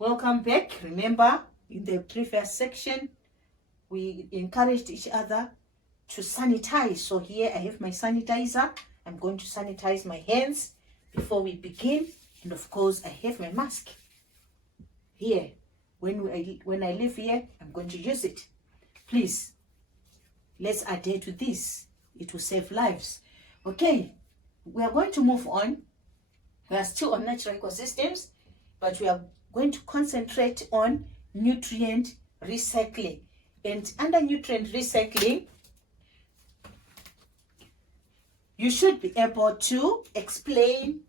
Welcome back. Remember, in the previous section, we encouraged each other to sanitize. So here I have my sanitizer. I'm going to sanitize my hands before we begin. And of course, I have my mask here. When I leave here, I'm going to use it. Please, let's adhere to this. It will save lives. Okay, we are going to move on. We are still on natural ecosystems, but we are going to concentrate on nutrient recycling. And under nutrient recycling, you should be able to explain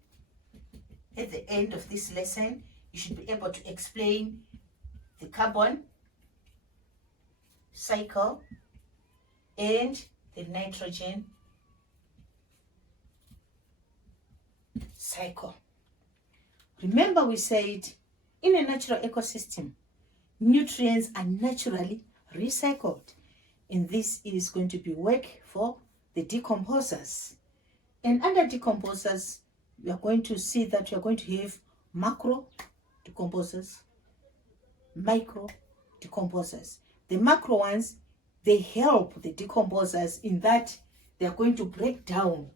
at the end of this lesson, you should be able to explain the carbon cycle and the nitrogen cycle. Remember, we said in a natural ecosystem, nutrients are naturally recycled. And this is going to be work for the decomposers. And under decomposers, we are going to see that we are going to have macro decomposers, micro decomposers. The macro ones, they help the decomposers in that they are going to break down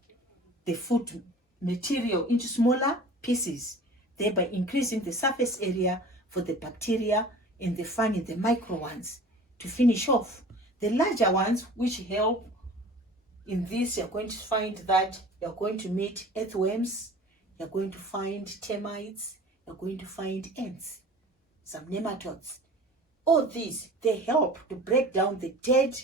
the food material into smaller pieces, thereby increasing the surface area for the bacteria and the fungi, the micro ones, to finish off. The larger ones, which help in this, you're going to find that you're going to meet earthworms, you're going to find termites, you're going to find ants, some nematodes. All these, they help to break down the dead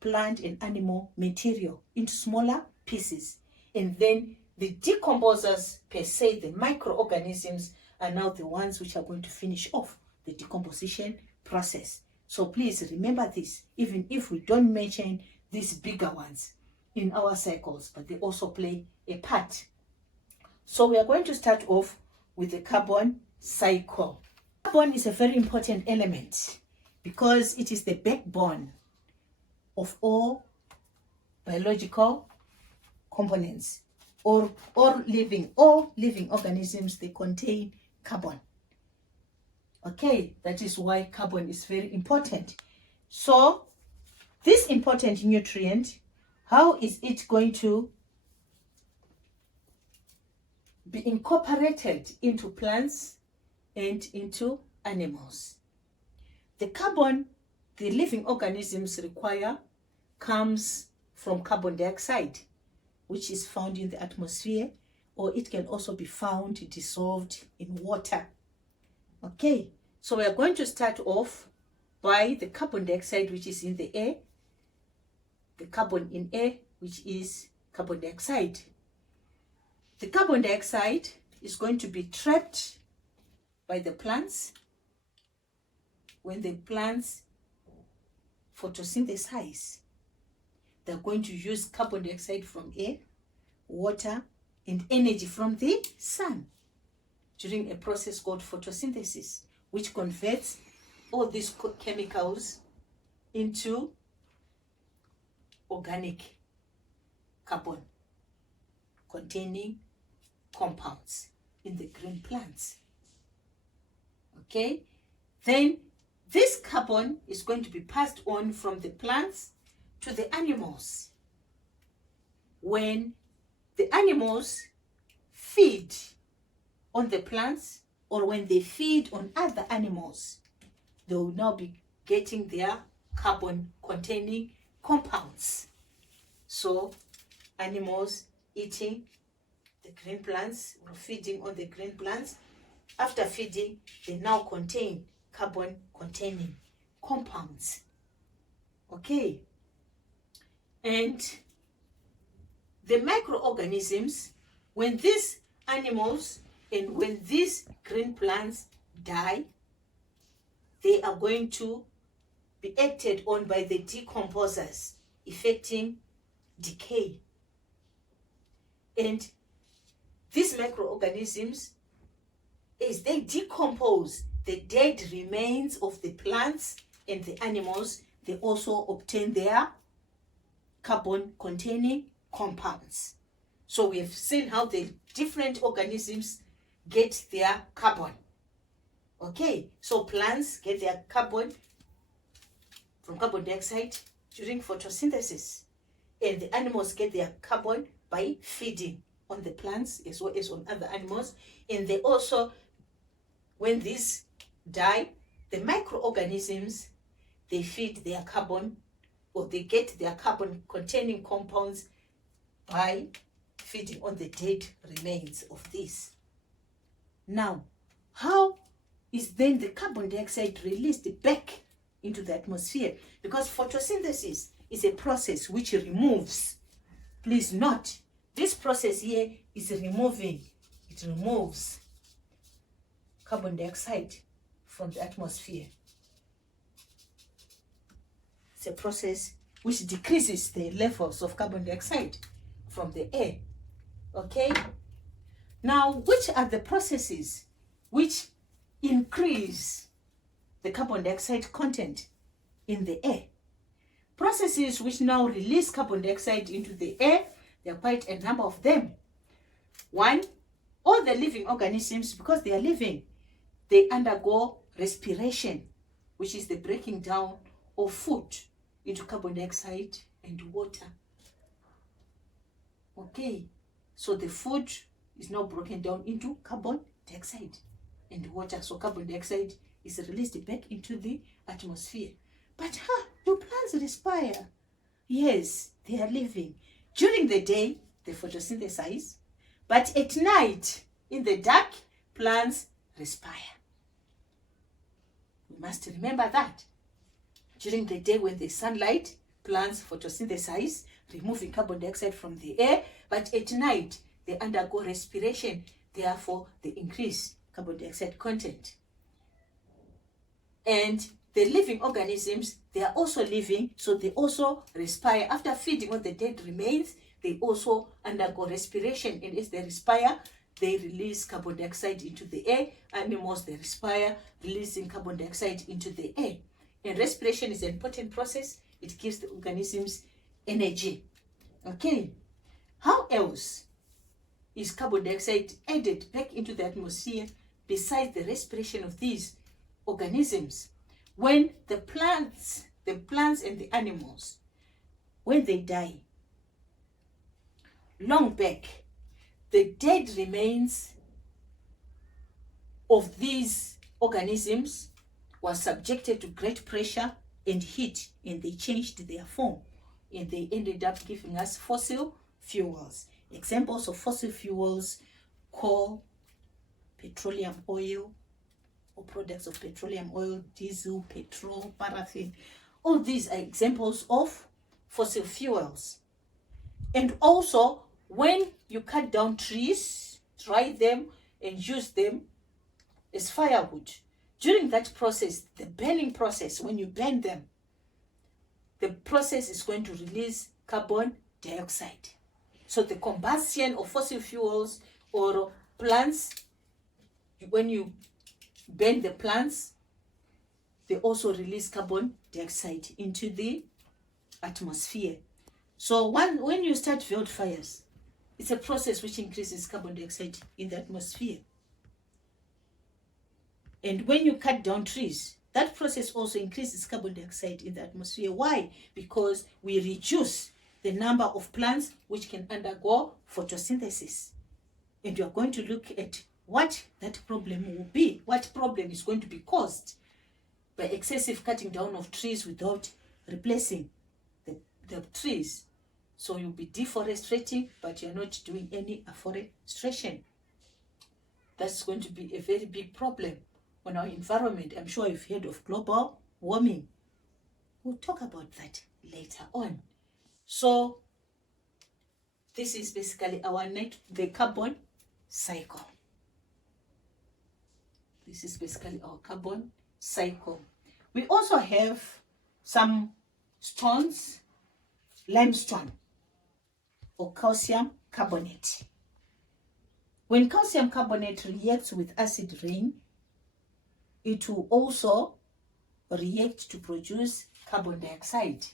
plant and animal material into smaller pieces. And then the decomposers per se, the microorganisms, are now the ones which are going to finish off the decomposition process. So please remember this, even if we don't mention these bigger ones in our cycles, but they also play a part. So we are going to start off with the carbon cycle. Carbon is a very important element because it is the backbone of all biological components. All living organisms, they contain carbon. Okay, that is why carbon is very important. So this important nutrient, how is it going to be incorporated into plants and into animals? The carbon the living organisms require comes from carbon dioxide, which is found in the atmosphere, or it can also be found dissolved in water. Okay, so we are going to start off by the carbon dioxide, which is in the air, the carbon in air, which is carbon dioxide. The carbon dioxide is going to be trapped by the plants when the plants photosynthesize. They're going to use carbon dioxide from air, water, and energy from the sun during a process called photosynthesis, which converts all these chemicals into organic carbon containing compounds in the green plants. Okay, then this carbon is going to be passed on from the plants to the animals. When the animals feed on the plants, or when they feed on other animals, they will now be getting their carbon containing compounds. So animals eating the green plants or feeding on the green plants, after feeding, they now contain carbon containing compounds. Okay, and the microorganisms, when these animals and when these green plants die, they are going to be acted on by the decomposers, effecting decay. And these microorganisms, as they decompose the dead remains of the plants and the animals, they also obtain their carbon containing compounds. So we have seen how the different organisms get their carbon. Okay, so plants get their carbon from carbon dioxide during photosynthesis, and the animals get their carbon by feeding on the plants as well as on other animals. And they also, when these die, the microorganisms, they feed their carbon, or they get their carbon containing compounds by feeding on the dead remains of this. Now, how is then the carbon dioxide released back into the atmosphere? Because photosynthesis is a process which removes, please note, this process here is removing, it removes carbon dioxide from the atmosphere. It's a process which decreases the levels of carbon dioxide from the air. Okay? Now, which are the processes which increase the carbon dioxide content in the air? Processes which now release carbon dioxide into the air, there are quite a number of them. One, all the living organisms, because they are living, they undergo respiration, which is the breaking down of food into carbon dioxide and water. Okay, so the food is now broken down into carbon dioxide and water. So carbon dioxide is released back into the atmosphere. But do plants respire? Yes, they are living. During the day, they photosynthesize, but at night, in the dark, plants respire. We must remember that. During the day, when there's sunlight, plants photosynthesize, removing carbon dioxide from the air, but at night, they undergo respiration, therefore they increase carbon dioxide content. And the living organisms, they are also living, so they also respire. After feeding on the dead remains, they also undergo respiration, and as they respire, they release carbon dioxide into the air. Animals, they respire, releasing carbon dioxide into the air. And respiration is an important process. It gives the organisms energy. Okay, how else is carbon dioxide added back into the atmosphere besides the respiration of these organisms? When the plants and the animals, when they die, long back, the dead remains of these organisms were subjected to great pressure and heat, and they changed their form, and they ended up giving us fossil fuels. Examples of fossil fuels: coal, petroleum oil, or products of petroleum oil, diesel, petrol, paraffin. All these are examples of fossil fuels. And also, when you cut down trees, dry them, and use them as firewood, during that process, the burning process, when you burn them, the process is going to release carbon dioxide. So the combustion of fossil fuels or plants, when you burn the plants, they also release carbon dioxide into the atmosphere. So when you start wildfires, it's a process which increases carbon dioxide in the atmosphere. And when you cut down trees, that process also increases carbon dioxide in the atmosphere. Why? Because we reduce the number of plants which can undergo photosynthesis. And we are going to look at what that problem will be, what problem is going to be caused by excessive cutting down of trees without replacing the trees. So you'll be deforesting, but you're not doing any afforestation. That's going to be a very big problem on our environment. I'm sure you've heard of global warming. We'll talk about that later on. So this is basically the carbon cycle. This is basically our carbon cycle. We also have some stones, limestone or calcium carbonate. When calcium carbonate reacts with acid rain, it will also react to produce carbon dioxide,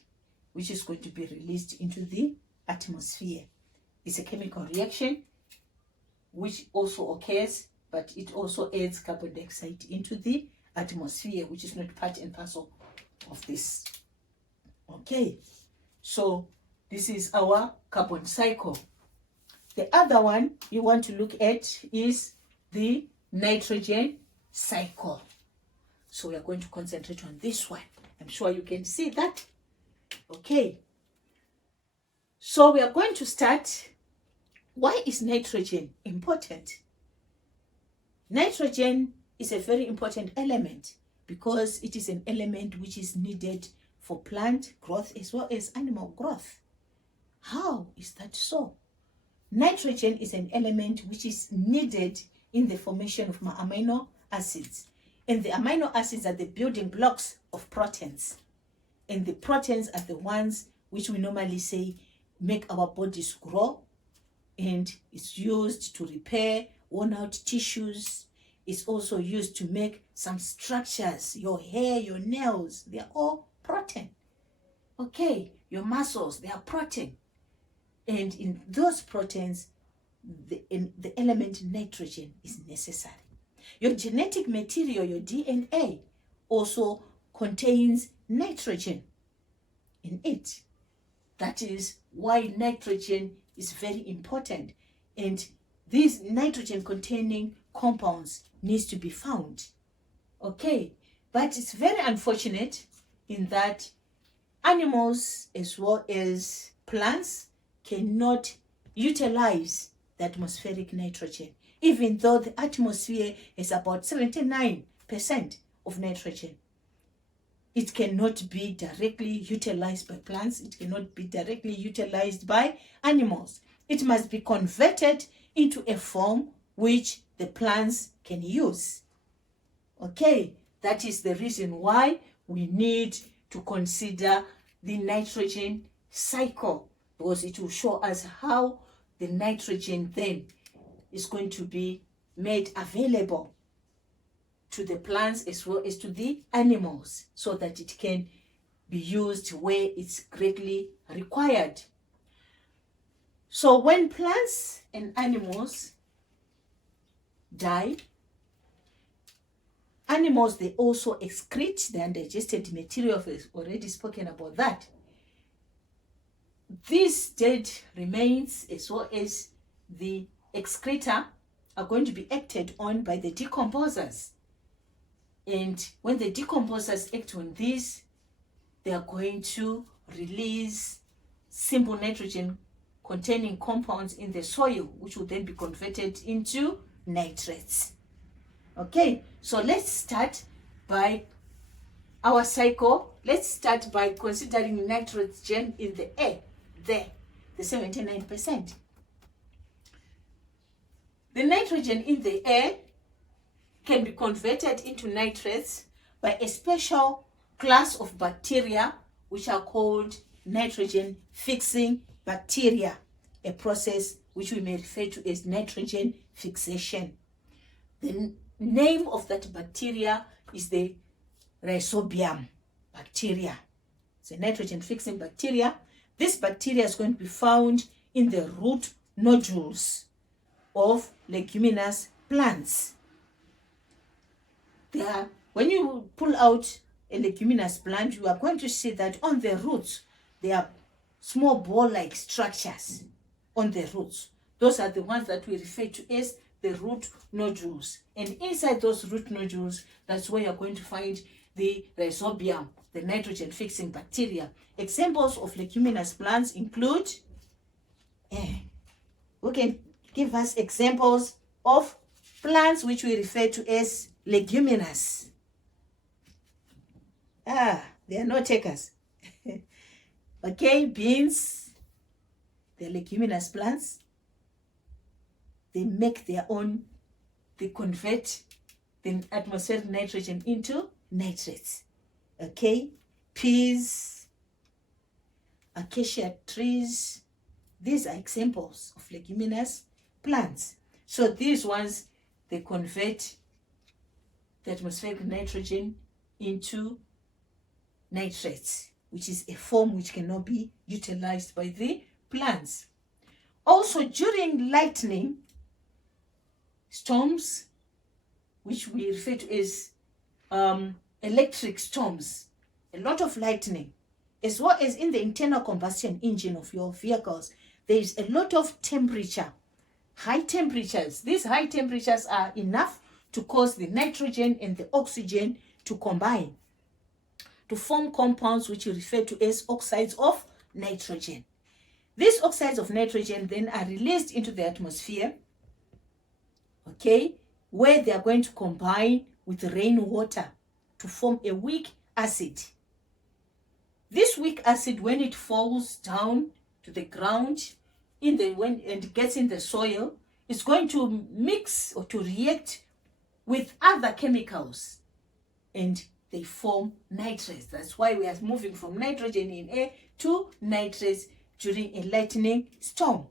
which is going to be released into the atmosphere. It's a chemical reaction which also occurs but it also adds carbon dioxide into the atmosphere, which is not part and parcel of this. Okay, so this is our carbon cycle. The other one you want to look at is the nitrogen cycle. So we are going to concentrate on this one. I'm sure you can see that. Okay, so we are going to start. Why is nitrogen important? Nitrogen is a very important element because it is an element which is needed for plant growth as well as animal growth. How is that so? Nitrogen is an element which is needed in the formation of amino acids. And the amino acids are the building blocks of proteins. And the proteins are the ones which we normally say make our bodies grow. And it's used to repair worn out tissues. It's also used to make some structures. Your hair, your nails, they are all protein. Okay, your muscles, they are protein. And in those proteins, the element nitrogen is necessary. Your genetic material, your DNA, also contains nitrogen in it. That is why nitrogen is very important. And these nitrogen-containing compounds needs to be found. Okay, but it's very unfortunate in that animals as well as plants cannot utilize the atmospheric nitrogen, even though the atmosphere is about 79% of nitrogen. It cannot be directly utilized by plants. It cannot be directly utilized by animals. It must be converted into a form which the plants can use. Okay, that is the reason why we need to consider the nitrogen cycle, because it will show us how the nitrogen then is going to be made available to the plants as well as to the animals, so that it can be used where it's greatly required. So when plants and animals die, animals, they also excrete the undigested material. We've already spoken about that. These dead remains as well as the excreta are going to be acted on by the decomposers. And when the decomposers act on these, they are going to release simple nitrogen containing compounds in the soil, which will then be converted into nitrates. Okay, so let's start by our cycle. Let's start by considering nitrogen in the air, there, the 79%. The nitrogen in the air can be converted into nitrates by a special class of bacteria which are called nitrogen fixing bacteria, a process which we may refer to as nitrogen fixation. The name of that bacteria is the Rhizobium bacteria. It's a nitrogen fixing bacteria. This bacteria is going to be found in the root nodules of leguminous plants. When you pull out a leguminous plant, you are going to see that on the roots, there are small ball-like structures on the roots. Those are the ones that we refer to as the root nodules. And inside those root nodules, that's where you're going to find the Rhizobium, the nitrogen-fixing bacteria. Examples of leguminous plants include, who can give us examples of plants which we refer to as leguminous? They are not takers. Okay, beans, they're leguminous plants. They make their own, they convert the atmospheric nitrogen into nitrates. Okay, peas, acacia trees, these are examples of leguminous plants. So these ones, they convert the atmospheric nitrogen into nitrates, which is a form which cannot be utilized by the plants. Also, during lightning storms, which we refer to as electric storms, a lot of lightning, as well as in the internal combustion engine of your vehicles, there is a lot of temperature, high temperatures. These high temperatures are enough to cause the nitrogen and the oxygen to combine to form compounds which we refer to as oxides of nitrogen. These oxides of nitrogen then are released into the atmosphere, okay, where they are going to combine with rainwater to form a weak acid. This weak acid, when it falls down to the ground and it gets in the soil, it's going to mix or to react with other chemicals, and they form nitrates. That's why we are moving from nitrogen in air to nitrates during a lightning storm.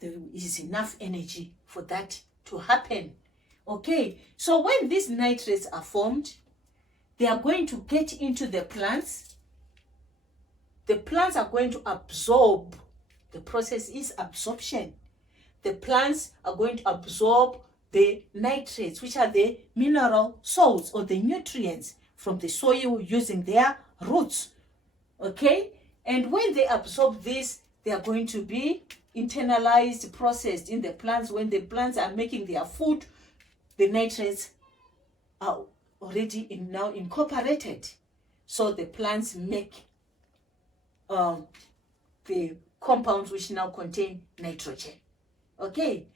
There is enough energy for that to happen. Okay, so when these nitrates are formed, they are going to get into the plants. The plants are going to absorb. The process is absorption. The plants are going to absorb the nitrates, which are the mineral salts or the nutrients from the soil using their roots. Okay, and when they absorb this, they are going to be internalized, processed in the plants. When the plants are making their food, the nitrates are already now incorporated. So the plants make the compounds which now contain nitrogen. Okay.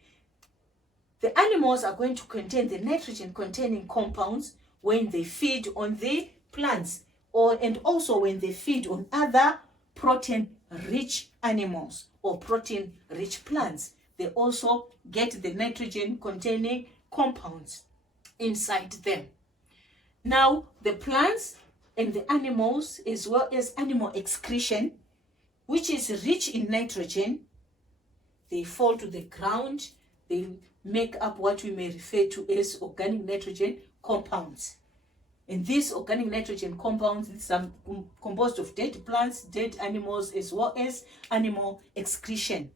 The animals are going to contain the nitrogen containing compounds when they feed on the plants, and also when they feed on other protein rich animals or protein rich plants. They also get the nitrogen containing compounds inside them. Now the plants and the animals, as well as animal excretion, which is rich in nitrogen, they fall to the ground. They make up what we may refer to as organic nitrogen compounds. And these organic nitrogen compounds are composed of dead plants, dead animals, as well as animal excretion.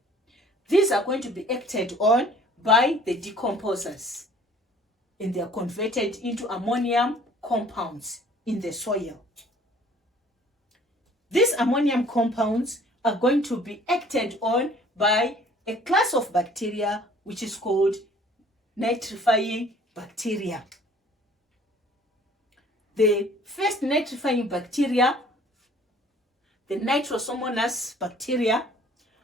These are going to be acted on by the decomposers, and they are converted into ammonium compounds in the soil. These ammonium compounds are going to be acted on by a class of bacteria which is called nitrifying bacteria. The first nitrifying bacteria, the nitrosomonas bacteria,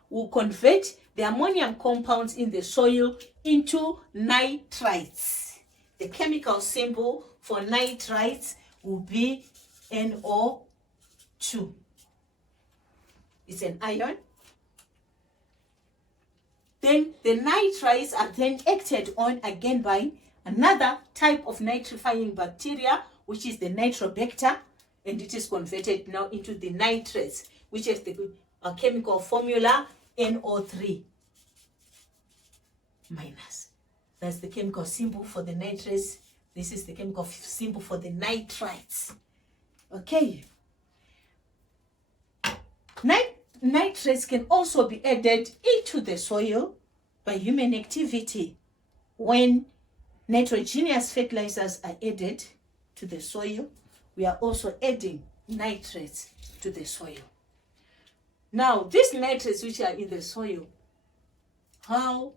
will convert the ammonium compounds in the soil into nitrites. The chemical symbol for nitrites will be NO2. It's an ion. Then the nitrites are then acted on again by another type of nitrifying bacteria, which is the nitrobacter, and it is converted now into the nitrates, which is the chemical formula NO3 minus. That's the chemical symbol for the nitrates. This is the chemical symbol for the nitrites. Okay. Nitrates can also be added into the soil by human activity. When nitrogenous fertilizers are added to the soil, we are also adding nitrates to the soil. Now, these nitrates which are in the soil, how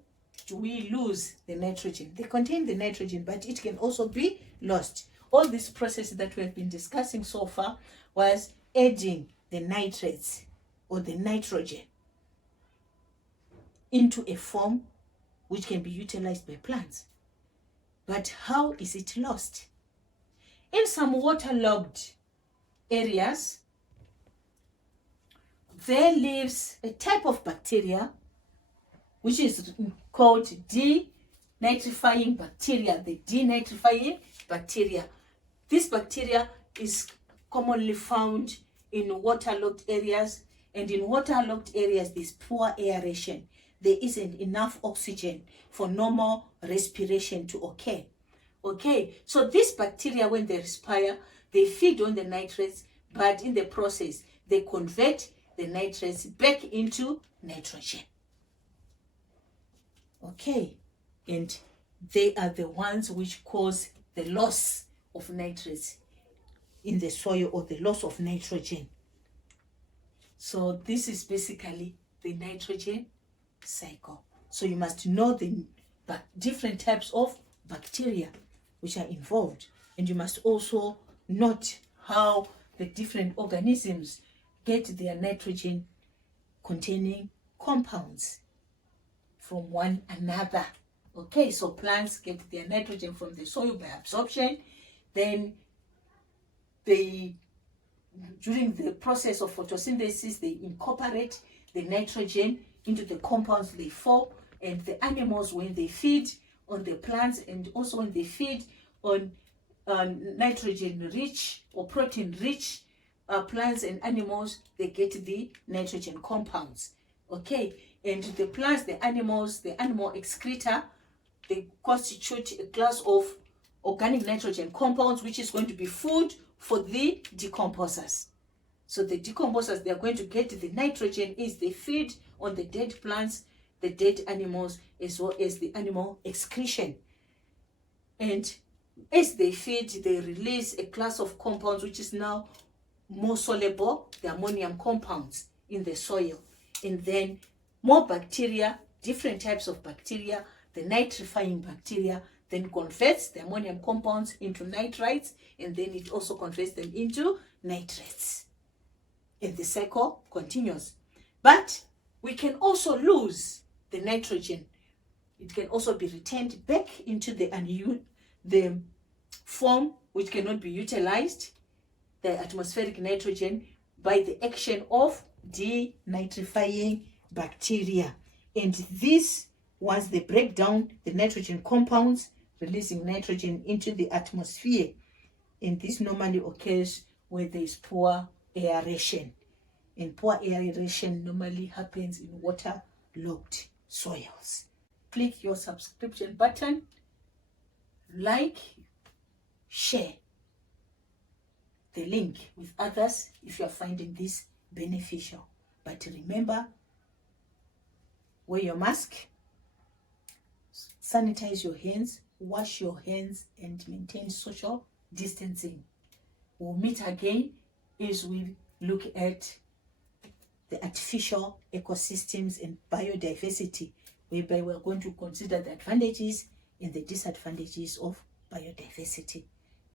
do we lose the nitrogen? They contain the nitrogen, but it can also be lost. All this process that we have been discussing so far was adding the nitrates or the nitrogen into a form which can be utilized by plants. But how is it lost? In some waterlogged areas, there lives a type of bacteria which is called denitrifying bacteria, the denitrifying bacteria. This bacteria is commonly found in waterlogged areas, and in waterlogged areas there's poor aeration. There isn't enough oxygen for normal respiration to occur. Okay, so these bacteria, when they respire, they feed on the nitrates, but in the process, they convert the nitrates back into nitrogen. Okay, and they are the ones which cause the loss of nitrates in the soil or the loss of nitrogen. So this is basically the nitrogen cycle. So you must know the different types of bacteria which are involved, and you must also note how the different organisms get their nitrogen containing compounds from one another. Okay, so plants get their nitrogen from the soil by absorption. Then they, during the process of photosynthesis, they incorporate the nitrogen into the compounds they form. And the animals, when they feed on the plants, and also when they feed on nitrogen rich or protein rich plants and animals, they get the nitrogen compounds. Okay, and the plants, the animals, the animal excreta, they constitute a class of organic nitrogen compounds, which is going to be food for the decomposers. So the decomposers, they are going to get the nitrogen as they feed on the dead plants, the dead animals, as well as the animal excretion. And as they feed, they release a class of compounds which is now more soluble, the ammonium compounds in the soil. And then more bacteria, different types of bacteria, the nitrifying bacteria, then converts the ammonium compounds into nitrites, and then it also converts them into nitrates. And the cycle continues. But we can also lose the nitrogen. It can also be returned back into the form which cannot be utilized, the atmospheric nitrogen, by the action of denitrifying bacteria. And this, once they break down the nitrogen compounds, releasing nitrogen into the atmosphere, and this normally occurs where there is poor aeration. And poor aeration normally happens in water-logged soils. Click your subscription button, like, share the link with others if you are finding this beneficial. But remember, wear your mask, sanitize your hands, wash your hands, and maintain social distancing. We'll meet again as we look at the artificial ecosystems and biodiversity, whereby we're going to consider the advantages and the disadvantages of biodiversity.